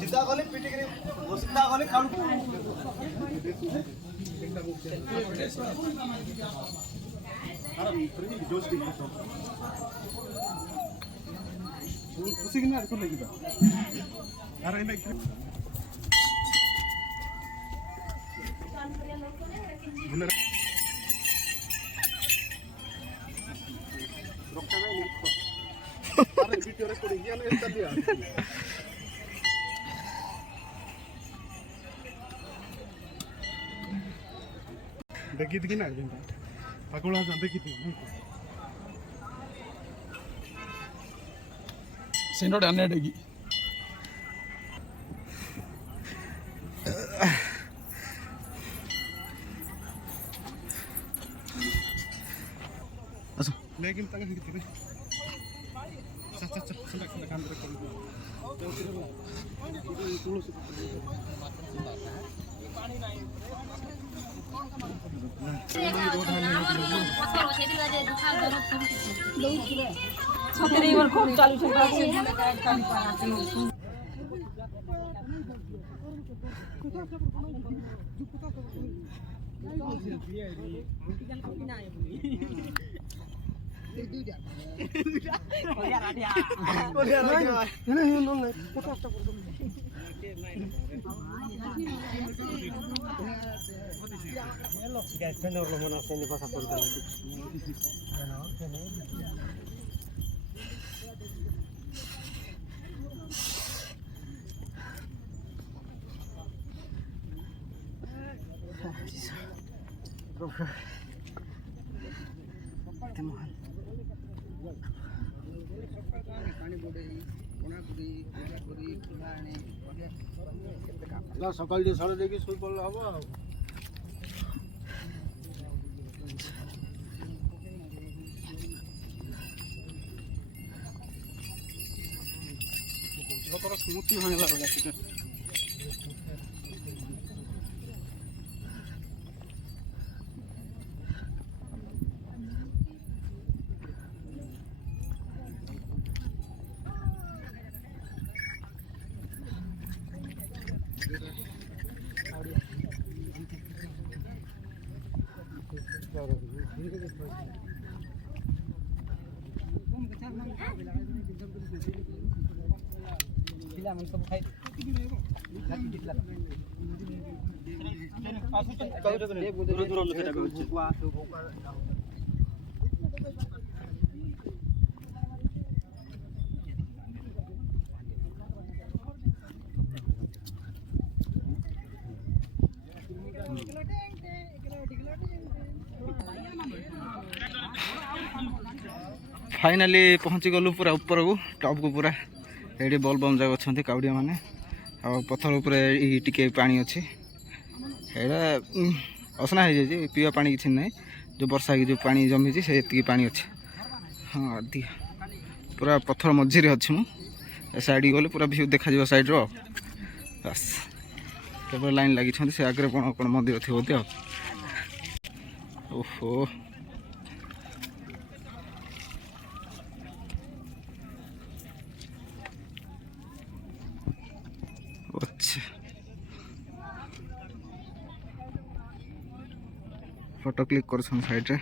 सीधा गले पीटे सीधा गले खाऊ खुशी आर लगे देखी ना पकड़ा देखी सेनोड अन्नेगी लेकिन तंग हिडितरे चल चल चल सुंदर काम करे पानी नहीं छतरी वर खूब चालू छे सकाल साढ़े देखिए शोई पड़ा हम स्मृति होने लगा फाइनाली पहुँची गलु पूरा ऊपर को टॉप को पूरा ये बल बम जाग अच्छा काउड़िया मैंने पत्थर उपर टिके पानी अच्छी असना हो जाए पीवा पानी किसी ना जो वर्षा की जो पानी जमी से पानी अच्छे हाँ अधिक पूरा पत्थर मझे अच्छी मुझे साइड गले पूरा व्यू देखा साइड रो बस केवल लाइन लगी से आगे कौन कौन मंदिर थी बोधे ओहो अच्छा फोटो क्लिक कर साइड रे।